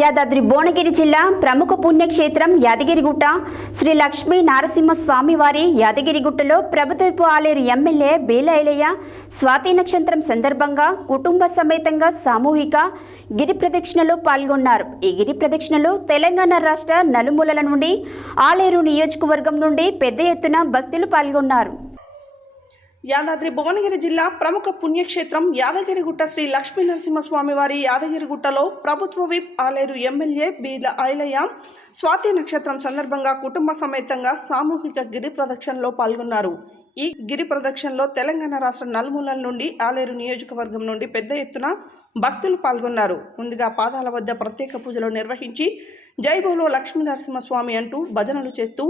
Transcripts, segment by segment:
యాదాద్రి భువనగిరి జిల్లా ప్రముఖ పుణ్యక్షేత్రం యాదగిరిగుట్ట శ్రీ లక్ష్మీ నరసింహస్వామి వారి యాదగిరిగుట్టలో ప్రభుత్వపు ఆలేరు ఎమ్మెల్యే బేల ఐలయ్య స్వాతి నక్షత్రం సందర్భంగా కుటుంబ సమేతంగా సామూహిక గిరి ప్రదక్షిణలో పాల్గొన్నారు. ఈ గిరి ప్రదక్షిణలో తెలంగాణ రాష్ట్ర నలుమూలల నుండి ఆలేరు నియోజకవర్గం నుండి పెద్ద ఎత్తున భక్తులు పాల్గొన్నారు. యాదాద్రి భువనగిరి జిల్లా ప్రముఖ పుణ్యక్షేత్రం యాదగిరిగుట్ట శ్రీ లక్ష్మీ నరసింహస్వామి వారి యాదగిరిగుట్టలో ప్రభుత్వ విప్ ఆలేరు ఎమ్మెల్యే బీల ఐలయ్య స్వాతి నక్షత్రం సందర్భంగా కుటుంబ సమేతంగా సామూహిక గిరి ప్రదక్షిణలో పాల్గొన్నారు. ఈ గిరి ప్రదక్షిణలో తెలంగాణ రాష్ట్ర నలుమూలల నుండి ఆలేరు నియోజకవర్గం నుండి పెద్ద ఎత్తున భక్తులు పాల్గొన్నారు. ముందుగా పాదాల వద్ద ప్రత్యేక పూజలు నిర్వహించి జై బోలో లక్ష్మీ నరసింహస్వామి అంటూ భజనలు చేస్తూ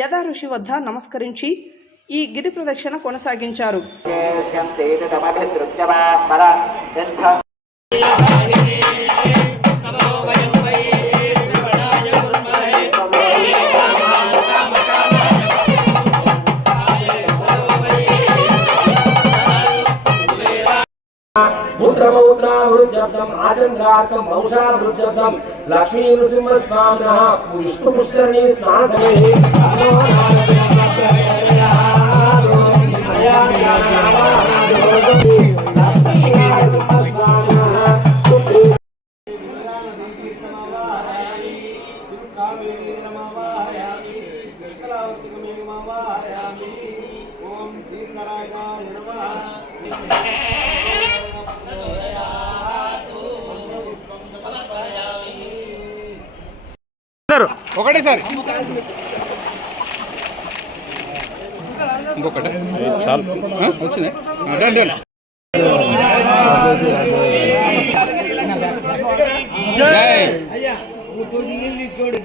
యథా ఋషి వద్ద నమస్కరించి ఈ గిరి ప్రదక్షిణ కొనసాగించారు. లక్ష్మీ నృసింహస్వామినః విష్ణు పుష్కరిణీ స్నాన సమయే ఒకటేసారి ఇంకొకటి చాలు వచ్చింది. తీసుకోండి.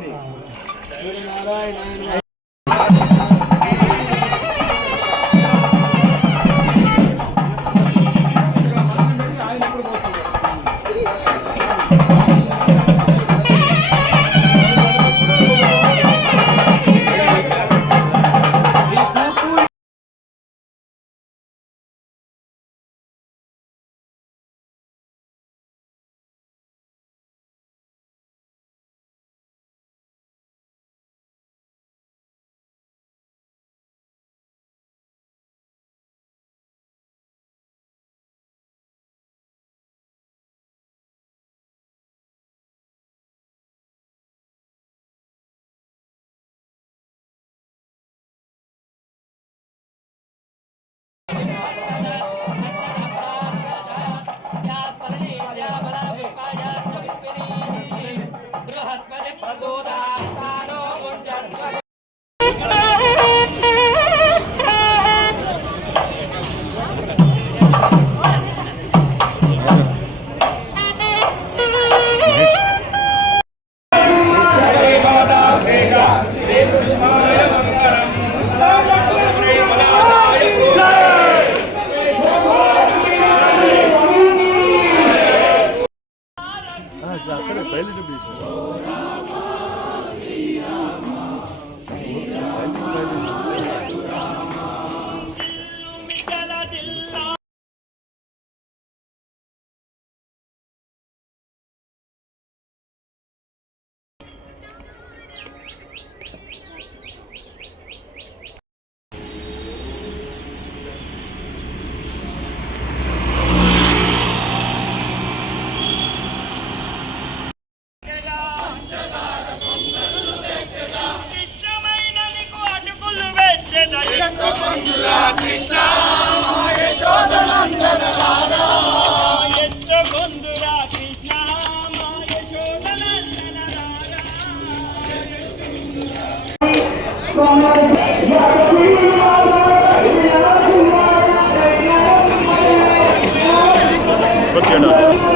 What's your name?